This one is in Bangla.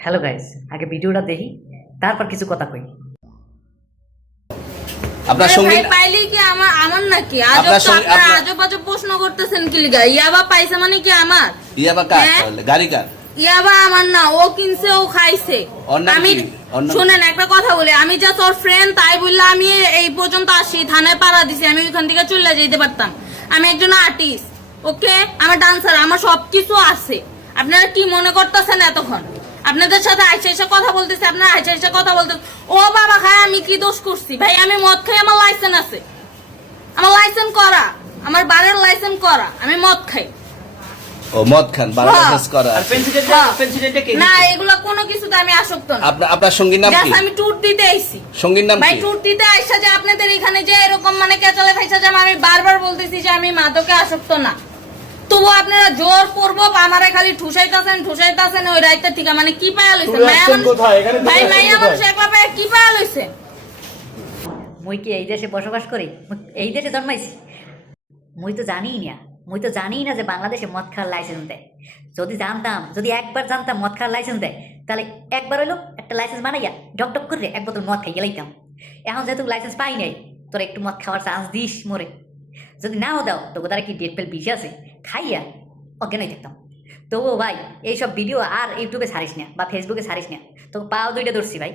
হ্যালো গাইস, আগে ভিডিওটা দেখি, তারপর কিছু কথা কই। আপনার আরে সঙ্গে ভাই পাইলেই কি আমার আমার নাকি আজব আপনার তো সঙ্গে- আপনারা আপনার- আজব আজব প্রশ্ন করতেছেন কি লিগা ইয়াবা পাইছে মানে কি আমার ইয়াবা কার হ্যাঁ? তাহলে গাড়ি কার? ইয়াবা আমার না, ও কিনছে ও খাইছে। ওর নাম আমি কি? ওর নাম শুনেন একটা কথা বলি, আমি জাস্ট ওর ফ্রেন্ড তাই বললে আমি এই পর্যন্ত আসি, থানায় পাড়া দিছি, আমি ওইখান থেকে চলে যেতে পারতাম। আমি একজন আর্টিস্ট, ওকে, আমার ডান্সার, আমার সবকিছু আছে। আপনারা কি মনে করতেছেন এতক্ষণ আপনাদের সাথে আইসা এসে কথা বলতেছে, আপনারা আইসা এসে কথা বলতে ও বাবা খায় আমি কি দোষ করছি? ভাই আমি মদ খাই, আমার লাইসেন্স আছে, আমার লাইসেন্স করা, আমার বারের লাইসেন্স করা, আমি মদ খাই। ও মদ খান বাংলাদেশ করা আর আছে। পেন্সিলটা কে না দিছে? এগুলা কোনো কিছুতে আমি আসক্ত না। আপনার সঙ্গীর নাম কি? Just আমি ট্যুর দিতে আইছি। সঙ্গীর নাম ভাই কি? ট্যুর দিতে আইসা যে আপনাদের এখানে যে এরকম মানে কেচালে ফাইসা যে আমি বারবার বলতেছি যে আমি মাদকে আসক্ত না, তবু আপনারা জোর করবো আমারে খালি ঠুসাইতাছেন ওই রাইতে ঠিক মানে কি পায়া লইছে? তুলে আসছেন কোথায়? এখানে তুলে ভাই আসছেন মাইয়া কোথায়? মানুষ একলা পায়া কি পায়া লইছে? মুই কি এই দেশে বসবাস করি? এই দেশে জন্মাইছি? মুই তো জানিই না যে বাংলাদেশে মদ খাওয়ার লাইসেন্স দেয়। যদি একবার জানতাম মদ খাওয়ার লাইসেন্স দেয়, তাহলে একবার হইলো একটা লাইসেন্স বানাইয়া ডক করে এক বোতল মদ খাই গেলাইতাম। এখন যেহেতু লাইসেন্স পাই নাই, তোরা একটু মদ খাওয়ার চান্স দিস মোরে। যদি নাও দাও তো তারা কি ডেট পেল বিষে আছে, খাইয়া অজ্ঞানই থাকতাম। তবুও ভাই এইসব ভিডিও আর ইউটিউবে ছাড়িস না বা ফেসবুকে ছাড়িস না, তো পাও দুইটা ধরছি ভাই।